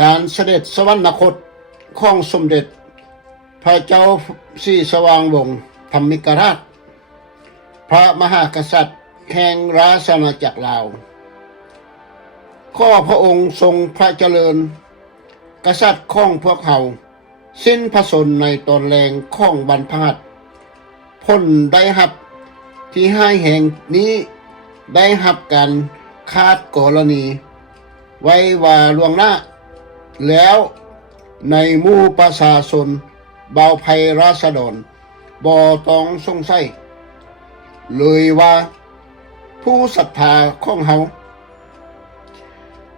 การเสด็จสวรรคตของสมเด็จพระเจ้าศรีสว่างวงศ์ธรรมิกราชพระมหากษัตริย์แห่งราชอาณาจักรลาวข้อพระองค์ทรงพระเจริญกษัตริย์ของพวกเขาสิ้นพระชนในตอนแรงของบรรพหัสพ้นได้หับที่ให้แห่งนี้ได้หับการคาดกรณีไว้ว่าล่วงหน้าแล้วในหมู่ประชาชนเบาภัยราษฎรบ่ต้องสงสัยเลยว่าผู้ศรัทธาของเฮา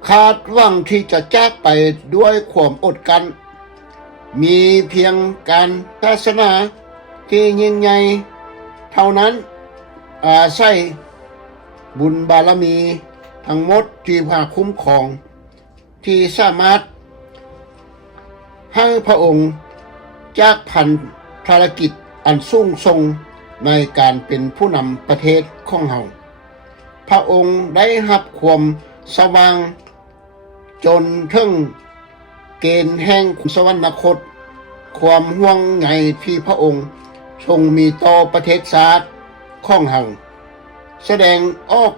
คาดหวังที่จะจากไปด้วยความอดกันมีเพียงการศาสนาที่ยิ่งใหญ่เท่านั้นอาศัยบุญบารมีทั้งหมดที่พาคุ้มครองที่สามารถให้พระองค์จากพันภารกิจอันสูงส่งในการเป็นผู้นำประเทศของเฮาพระองค์ได้รับความสว่างจนถึงเกณฑ์แห่งสวรรคตความห่วงใยที่พระองค์ทรงมีต่อประเทศชาติของเฮาแสดงออก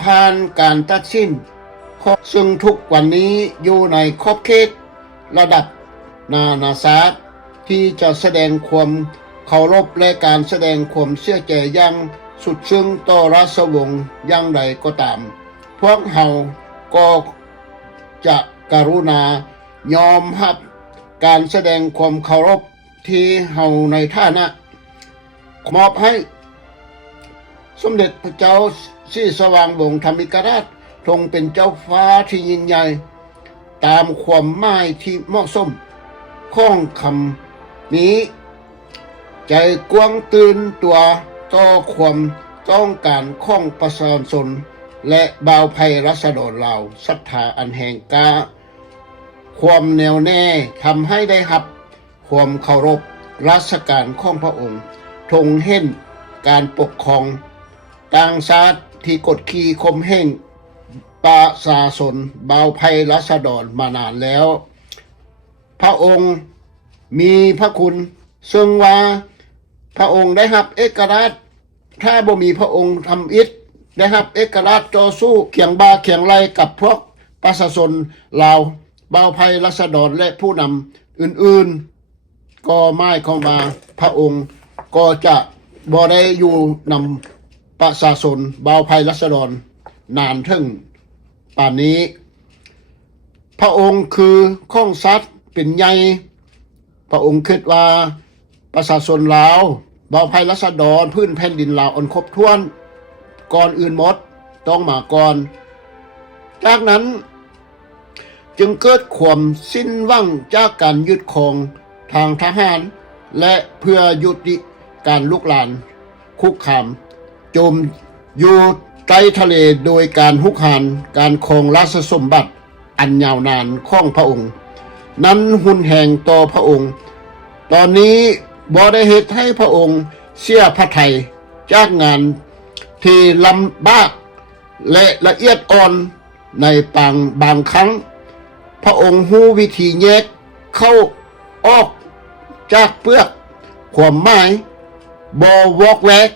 ผ่านการตัดสินซึ่งทุกวันนี้อยู่ในขอบเขตระดับนานาชาติที่จะแสดงความเคารพและการแสดงความเชื่อใจอย่างสุดซึ้งต่อราชวงศ์อย่างใดก็ตามพวกเฮาก็จะกรุณายอมรับการแสดงความเคารพที่เฮาในฐานะมอบให้สมเด็จพระเจ้าศรีสว่างวงศ์ธรรมิกราชทรงเป็นเจ้าฟ้าที่ยิ่งใหญ่ตามความหมายที่เหมาะสมของคำนี้ใจกว้างตื่นตัวต่อความต้องการของประชาชนและบ่าวไพรัษฎรลาวศรัทธาอันแห่งกล้าความแน่วแน่ทำให้ได้รับความเคารพราชการของพระองค์ทรงเห็นการปกครองต่างชาติที่กดขี่ข่มเหงประชาชนบ่าวไพรัษฎรมานานแล้วพระองค์มีพระคุณซึ่งว่าพระองค์ได้รับเอกราชถ้าบ่มีพระองค์ทำอิฐได้รับเอกราชต่อสู้เคียงบ่าเคียงไหลกับพวกประชาชนลาวบ่าวไพรัษฎรและผู้นำอื่นๆก็หมายความว่าพระองค์ก็จะบ่ได้อยู่นำประชาชนบ่าวไพรัษฎรนานถึงป่านนี้พระองค์คือข้องสัตว์เป็นใหญ่พระองค์คิดว่าประชาชนลาวบ่าวไพรัษฎรพื้นแผ่นดินลาวอันครบถ้วนก่อนอื่นหมดต้องมาก่อนจากนั้นจึงเกิดความสิ้นหวังจากการยึดครองทางทหารและเพื่อยุติการลุกลานคุกคามโจมอยู่ใต้ทะเลโดยการหุกหานการครองราชสมบัติอันยาวนานของพระองค์นั้นหุนแหงต่อพระองค์ตอนนี้บ่ได้เหตุให้พระองค์เสียพระทัยจากงานที่ลำบากและละเอียดอ่อนในบางครั้งพระองค์รู้วิธีแยกเข้าออกจากเปลือกความหมายบ่วอกแวก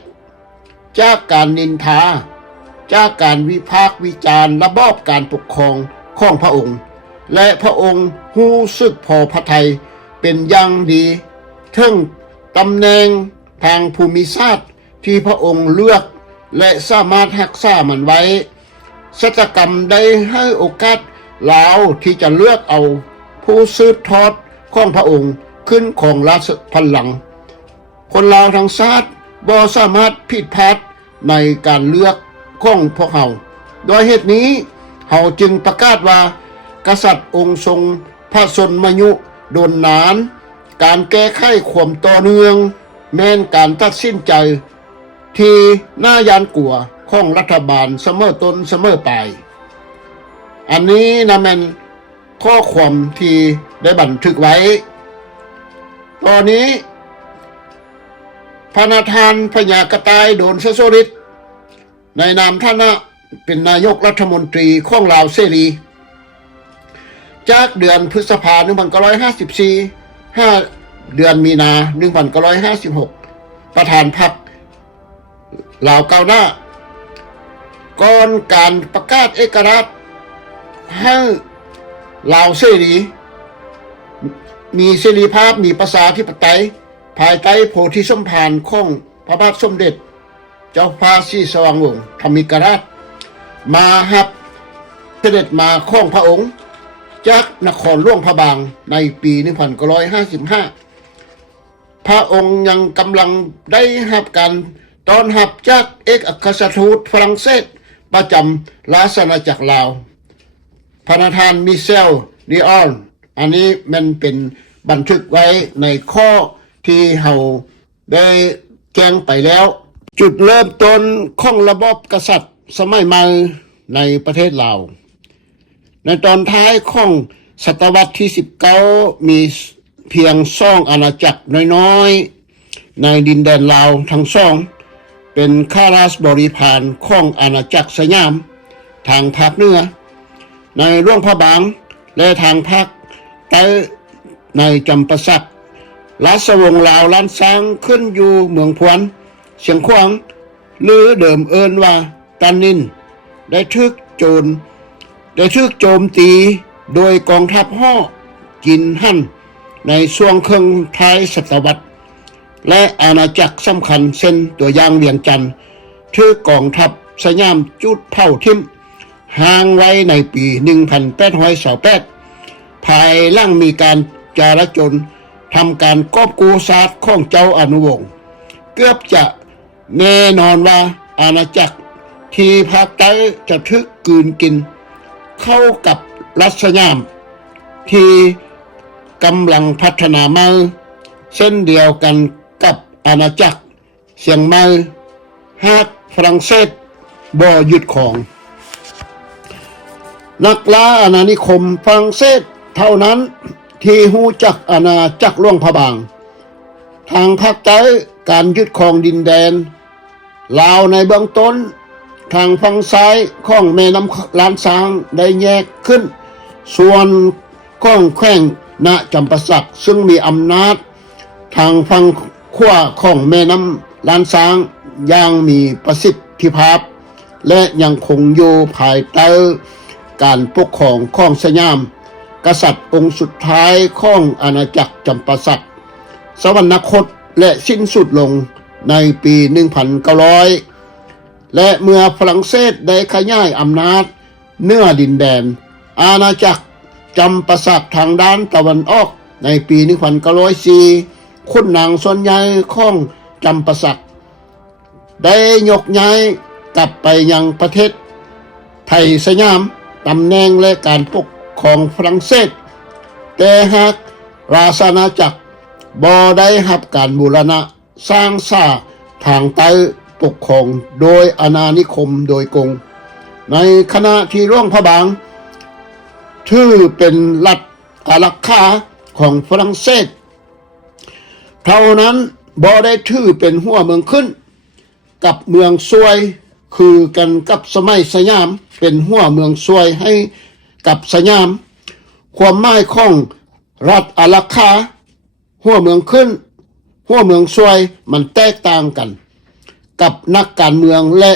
จากการนินทาจากการวิพากษ์วิจารณ์ระบอบการปกครองของพระองค์และพระองค์รู้สึกพอพระทัยเป็นอย่างดีถึงตำแหน่งทางภูมิศาสตร์ที่พระองค์เลือกและสามารถรักษามันไว้ชะตากรรมได้ให้โอกาสลาวที่จะเลือกเอาผู้สืบทอดของพระองค์ขึ้นของราชพันหลังคนลาวทั้งชาติบ่สามารถผิดพลาดในการเลือกของพวกเขาโดยเหตุนี้เขาจึงประกาศว่ากษัตริย์องค์ทรงพระชนมายุโดนนานการแก้ไขความต่อเนื่องแม้นการตัดสินใจที่น่ายานกลัวของรัฐบาลเสมอต้นเสมอปลายอันนี้นะแม่นข้อความที่ได้บันทึกไว้ตอนนี้พระนาทานพญากระต่ายโดนเสโสฤทธิ์ในนามท่านเป็นนายกรัฐมนตรีของลาวเสรี จากเดือนพฤษภาคม 1954 5 เดือนมีนา 1956 ประธานพรรคลาวก้าวหน้าก่อนการประกาศเอกราชให้ลาวเสรีมีเสรีภาพมีประชาธิปไตยภายใต้โพธิสมภารของพระบาทสมเด็จเจ้าฟ้าศรีสว่างวงศ์ธรรมิกราชมารับเสด็จมาของพระองค์จากนครหลวงพระบางในปี 1955 พระองค์ยังกำลังได้รับการต้อนรับจากเอกอัครราชทูตฝรั่งเศสประจำราชอาณาจักรลาวพระประธานมิเชลลีออนอันนี้มันเป็นบันทึกไว้ในข้อที่เราได้แจ้งไปแล้วจุดเริ่มต้นของระบอบกษัตริย์สมัยใหม่ในประเทศลาวในตอนท้ายของศตวรรษที่ 19 มีเพียง2 อาณาจักรน้อยๆในดินแดนลาวทั้งสองเป็นข้าราชบริพารของอาณาจักรสยามทางภาคเหนือในหลวงพระบางและทางภาคใต้ในจำปาสักราชวงศ์ลาวล้านช้างขึ้นอยู่เมืองพวนเชียงขวางหรือเดิมเอิ้นว่าตันนินได้ถูกโจมตีโดยกองทัพฮ้อจินฮั่นในช่วงครึ่งท้ายศตวรรษและอาณาจักรสำคัญเช่นตัวอย่างเวียงจันทร์ถูกกองทัพสยามจุดเผาทิ่มห่างไว้ในปี 1828 ภายหลังมีการจาราจรทำการกอบกู้ศาสตร์ของเจ้าอนุวงศ์เกือบจะแน่นอนว่าอาณาจักรที่ภาคใต้จะถูกกลืนกินเข้ากับรัฐสยามที่กำลังพัฒนามาเช่นเดียวกันกับอาณาจักรเชียงใหม่หากฝรั่งเศสบ่หยุดของนักล่าอาณานิคมฝรั่งเศสเท่านั้นที่ฮู้จักอาณาจักรหลวงพระบางทางภาคใต้การยึดครองดินแดนลาวในเบื้องต้นทางฝั่งซ้ายของแม่น้ำล้านช้างได้แยกขึ้นส่วนของแขวงณจำปาสักซึ่งมีอำนาจทางฝั่งขวาของแม่น้ำล้านช้างยังมีประสิทธิภาพและยังคงอยู่ภายใต้การปกครองของสยามกษัตริย์องค์สุดท้ายของอาณาจักรจำปาสักสวรรคตและสิ้นสุดลงในปี 1900 และเมื่อฝรั่งเศสได้ขยายอำนาจเหนือดินแดนอาณาจักรจำปาสักทางด้านตะวันออกในปี 1904 ขุนนางส่วนใหญ่ของจำปาสักได้ยกย้ายกลับไปยังประเทศไทยสยามตำแหน่งและการปกครองฝรั่งเศสแต่หากราชอาณาจักรบ่ได้รับการบูรณะสร้างสร้างทางใต้ปกครองโดยอาณานิคมโดยกงในขณะที่หลวงพระบางถือเป็นรัฐอารักขาของฝรั่งเศสเท่านั้นบ่ได้ถือเป็นหัวเมืองขึ้นกับเมืองซวยคือกันกับสมัยสยามเป็นหัวเมืองซวยให้กับสยามความหมายของรัฐอารักขาหัวเมืองขึ้นหัวเมืองซวยมันแตกต่างกันกับนักการเมืองและ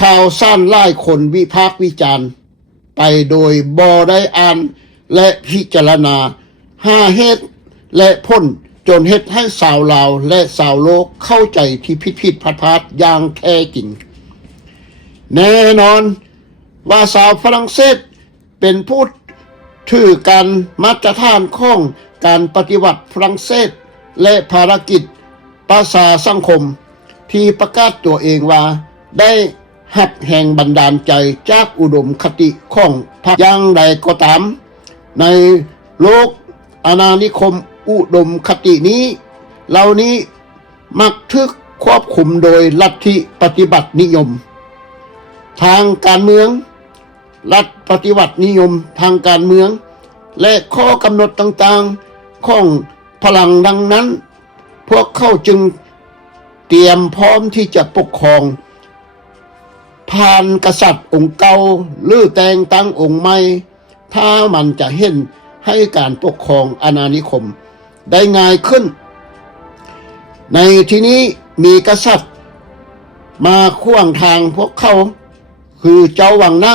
ข่าวสารหลายคนวิพากษ์วิจารณ์ไปโดยบ่ได้อ่านและพิจารณาหาเหตุและผลจนเฮ็ดให้ชาวลาวและชาวโลกเข้าใจที่ผิดพลาดอย่างแท้จริงแน่นอนว่าชาวฝรั่งเศสเป็นผู้ถือการมาตรฐานของการปฏิวัติฝรั่งเศสและภารกิจประชาสังคมที่ประกาศตัวเองว่าได้หับแห่งบันดาลใจจากอุดมคติของพรรคอย่างใดก็ตามในโลกอาณานิคมอุดมคตินี้เหล่านี้มักถูกควบคุมโดยลัทธิปฏิบัตินิยมทางการเมืองรัฐปฏิวัตินิยมทางการเมืองและข้อกำหนดต่างๆของพลังดังนั้นพวกเขาจึงเตรียมพร้อมที่จะปกครองผ่านกษัตริย์องค์เก่าหรือแต่งตั้งองค์ใหม่ถ้ามันจะเห็น ให้การปกครองอาณานิคมได้ง่ายขึ้น ในที่นี้มีกษัตริย์มาขวางทางพวกเขาคือเจ้าวังหน้า